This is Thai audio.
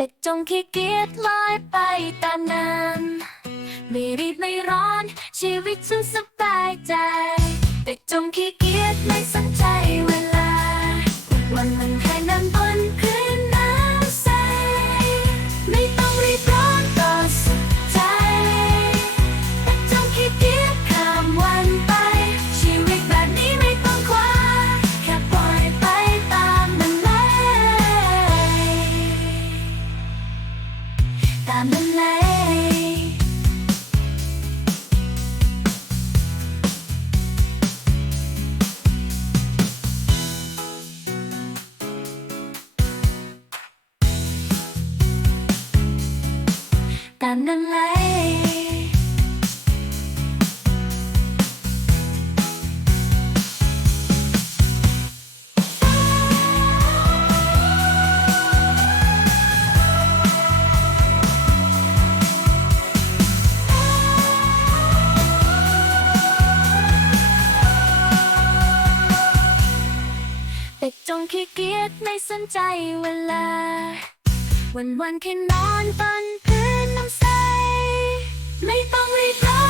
แต่จงขี้เกียจลอยไปตามน้นไม่รีบไม่ร้อนชีวิตฉันสบายใจ แต่จงขี้เกียจไม่สน ตามมันเลยตามนั้นเล แต่จงขี้เกียจไม่สนใจเวลา วันวันแค่นอนบนพื้นน้ำใส ไม่ต้องรีบร้อน